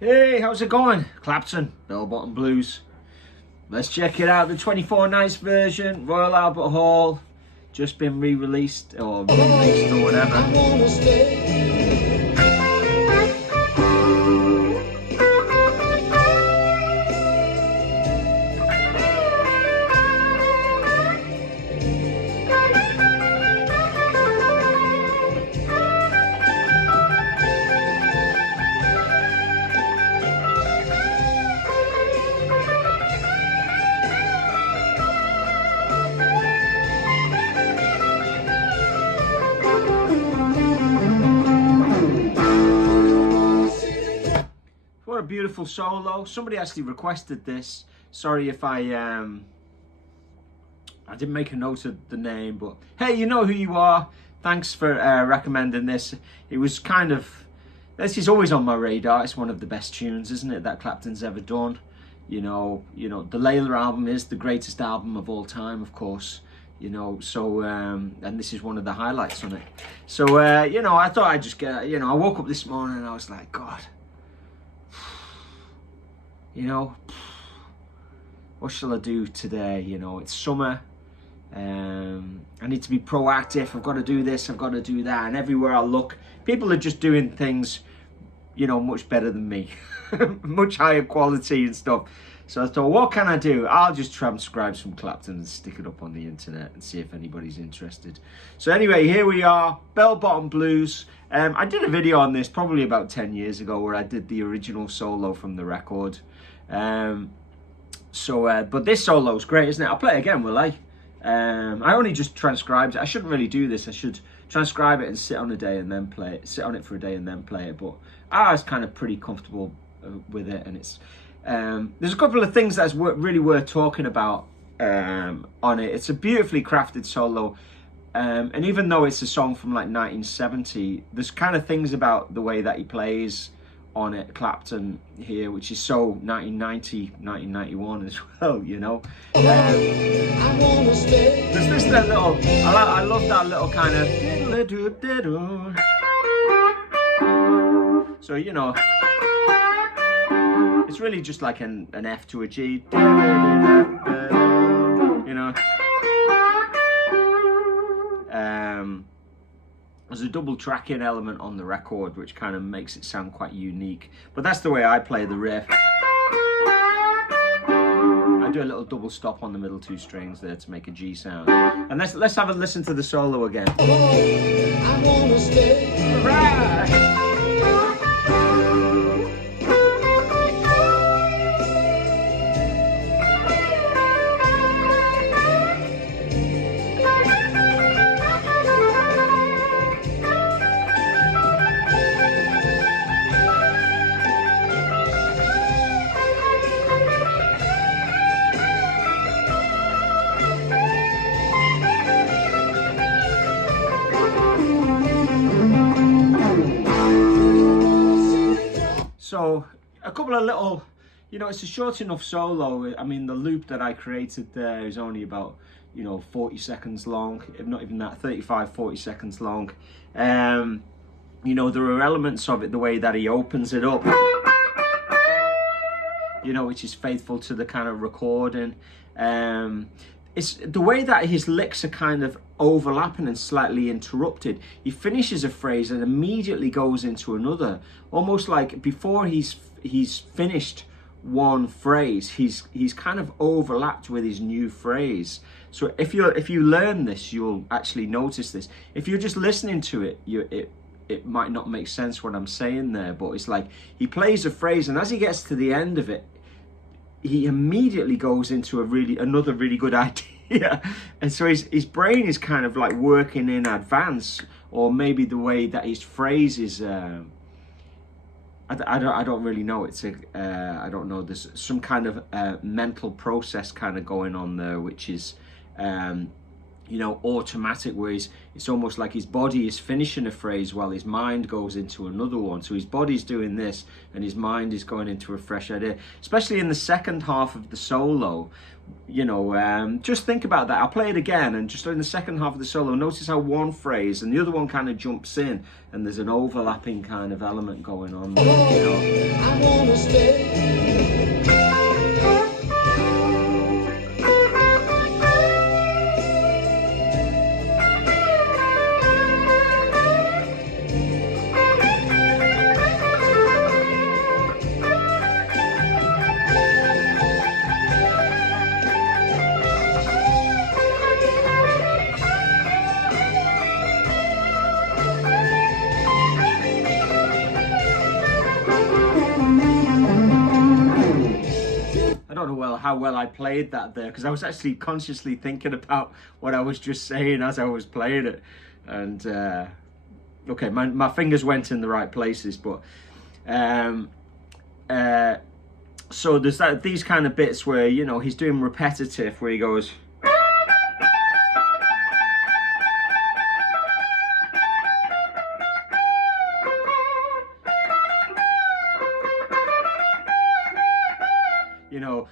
Hey, how's it going? Clapton, Bell Bottom Blues. Let's check it out. The 24 nights version, Royal Albert Hall. Just been re-released or remixed or whatever. What a beautiful solo. Somebody actually requested this. Sorry if I didn't make a note of the name, but hey, you know who you are. Thanks for recommending this. It was kind of, this is always on my radar. It's one of the best tunes, isn't it, that Clapton's ever done. You know, the Layla album is the greatest album of all time, of course. You know, so and this is one of the highlights on it. So you know, I thought I'd just get, I woke up this morning and I was like, God, you know, what shall I do today? You know, it's summer. I need to be proactive. I've got to do this, I've got to do that. And everywhere I look, people are just doing things, much better than me. Much higher quality and stuff. So I thought, what can I do? I'll just transcribe some Clapton and stick it up on the internet and see if anybody's interested. So anyway, here we are, Bell Bottom Blues. I did a video on this probably about 10 years ago where I did the original solo from the record. But this solo is great, isn't it? I'll play it again, will I? I only just transcribed it. I shouldn't really do this. I should transcribe it and sit on a day and then play it. Sit on it for a day and then play it. But I was kind of pretty comfortable with it, and it's there's a couple of things that's really worth talking about on it. It's a beautifully crafted solo, and even though it's a song from like 1970, there's kind of things about the way that he plays on it, Clapton here, which is so 1990, 1991 as well, There's this little, I love that little kind of, so, it's really just like an F to a G, There's a double tracking element on the record, which kind of makes it sound quite unique. But that's the way I play the riff. I do a little double stop on the middle two strings there to make a G sound. And let's have a listen to the solo again. I wanna stay. Right. So a couple of little, it's a short enough solo. I mean, the loop that I created there is only about, 40 seconds long, if not even that, 35, 40 seconds long. There are elements of it, the way that he opens it up, which is faithful to the kind of recording. It's the way that his licks are kind of overlapping and slightly interrupted. He finishes a phrase and immediately goes into another, almost like before he's finished one phrase, he's kind of overlapped with his new phrase. So if you learn this, you'll actually notice this. If you're just listening to it, it might not make sense what I'm saying there, but it's like he plays a phrase, and as he gets to the end of it, he immediately goes into another really good idea. And so his brain is kind of like working in advance, or maybe the way that his phrase is, I don't really know. I don't know. There's some kind of mental process kind of going on there, which is you know, automatic, where it's almost like his body is finishing a phrase while his mind goes into another one. So his body's doing this and his mind is going into a fresh idea, especially in the second half of the solo. You know, just think about that. I'll play it again, and just in the second half of the solo, notice how one phrase and the other one kind of jumps in, and there's an overlapping kind of element going on there, you know. I wanna stay. How well I played that there, because I was actually consciously thinking about what I was just saying as I was playing it, and okay, my fingers went in the right places, but so there's these kind of bits where, you know, he's doing repetitive, where he goes, you know,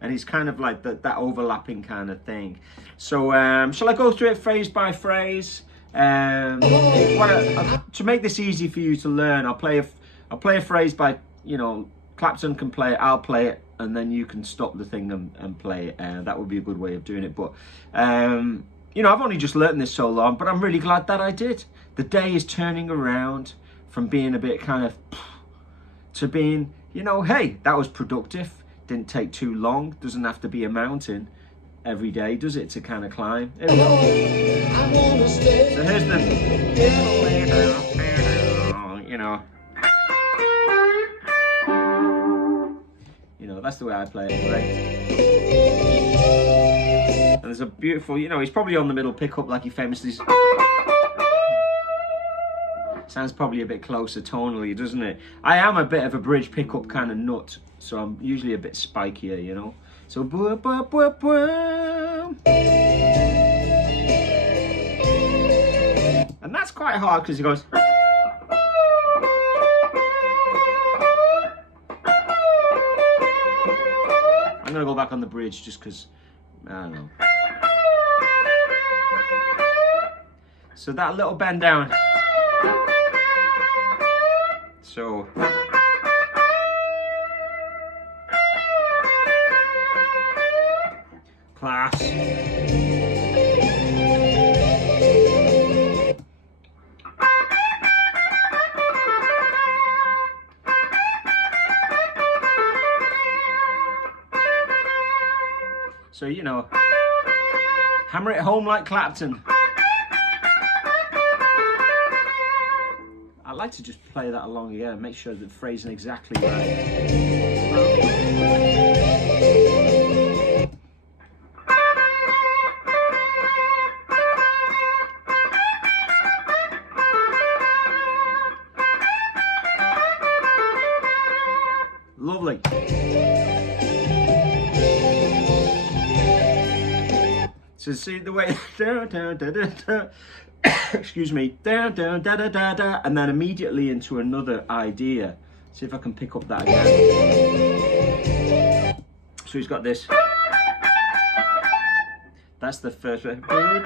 and he's kind of like that overlapping kind of thing. So shall I go through it phrase by phrase? To make this easy for you to learn, I'll play a phrase by, you know, Clapton can play it, I'll play it, and then you can stop the thing and play it. That would be a good way of doing it. But you know, I've only just learned this so long, but I'm really glad that I did. The day is turning around from being a bit kind of to being, you know, hey, that was productive, didn't take too long, doesn't have to be a mountain every day, does it, to kind of climb. Here we go. So here's the, you know, that's the way I play it, right? And there's a beautiful, you know, he's probably on the middle pickup like he famously sounds probably a bit closer tonally, doesn't it? I am a bit of a bridge pickup kind of nut, so I'm usually a bit spikier, you know. So and that's quite hard because he goes. I'm gonna go back on the bridge just because I don't know. So that little bend down. So class. So, you know, hammer it home like Clapton. I'd like to just play that along again, make sure the phrasing exactly right. Lovely. So see the way excuse me, down, down, da da da da, and then immediately into another idea. See if I can pick up that again. So he's got this. That's the first one. And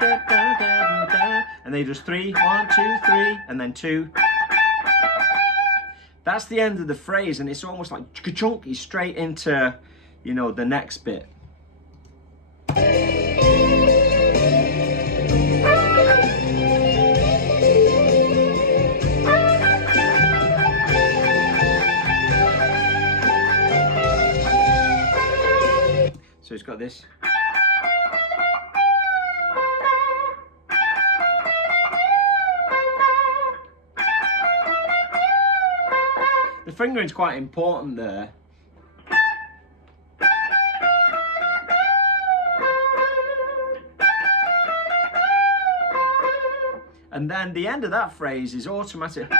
then he does 3, 1, 2, 3, and then 2. That's the end of the phrase, and it's almost like chunk. He's straight into, you know, the next bit. So it's got this. The fingering's quite important there. And then the end of that phrase is automatic.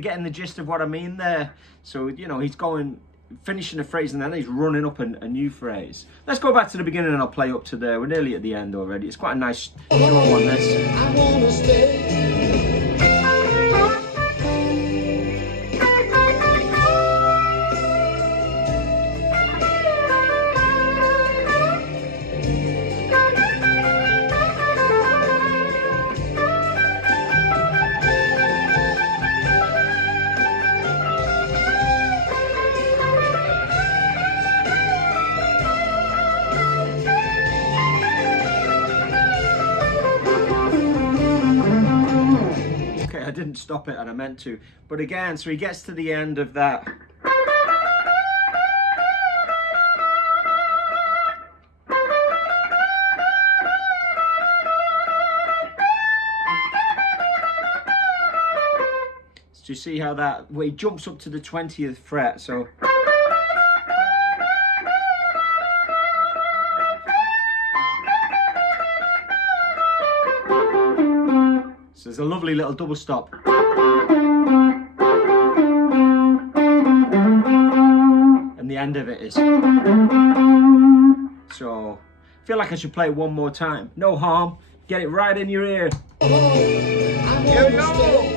getting the gist of what I mean there. So, you know, he's finishing a phrase and then he's running up a new phrase. Let's go back to the beginning and I'll play up to there. We're nearly at the end already. It's quite a nice short one, this. I wanna stay. I didn't stop it and I meant to, but again, so he gets to the end of that. So you see how he jumps up to the 20th fret, so there's a lovely little double stop. And the end of it is. So, I feel like I should play it one more time. No harm. Get it right in your ear. Here we go.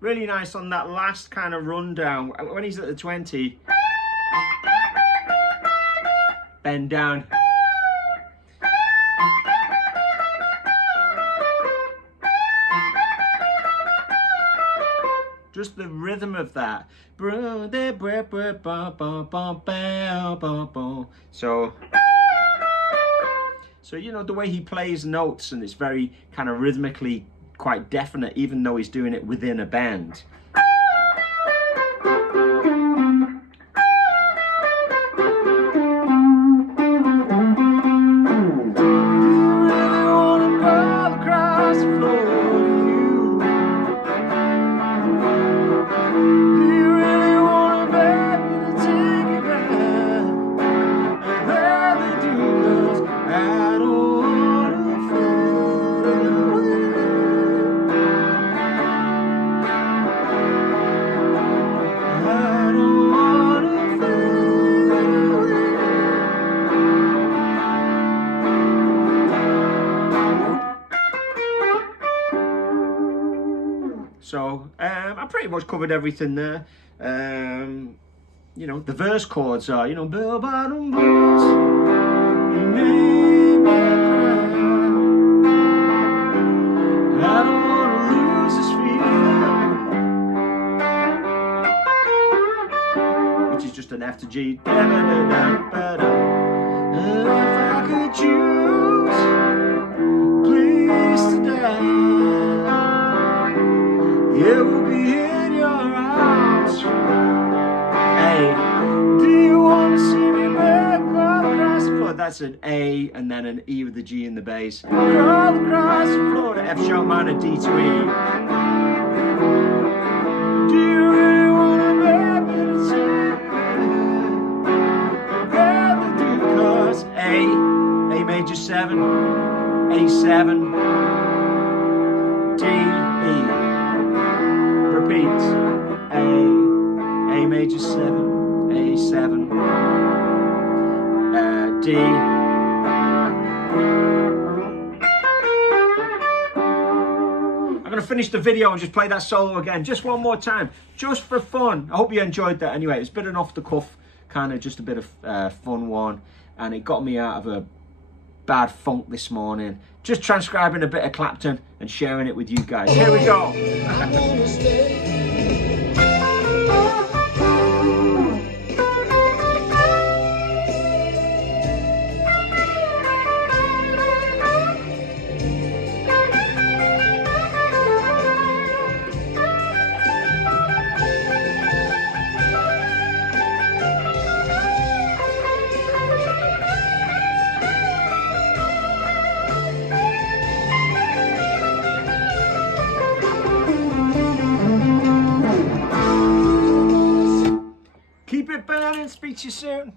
Really nice on that last kind of rundown. When he's at the 20, bend down. Just the rhythm of that. So you know, the way he plays notes, and it's very kind of rhythmically quite definite, even though he's doing it within a band. So I pretty much covered everything there. You know, the verse chords are, you know, bell bottom blues, you made me cry. I don't wanna lose this feeling, which is just an F to G. If I could choose, please today, it will be in your arms. Hey, do you want to see me back across the floor? That's an A and then an E with the G in the bass. Crawl across the floor to F sharp minor, D to E. Do you really want to make me to take me rather do? Cause A major 7, A7, D, E. Repeat. A major 7, A7, D. I'm going to finish the video and just play that solo again, just one more time, just for fun. I hope you enjoyed that anyway. It's a bit an off the cuff, kind of just a bit of fun one, and it got me out of a bad funk this morning. Just transcribing a bit of Clapton and sharing it with you guys. Here we go. Keep it burning. Speak to you soon.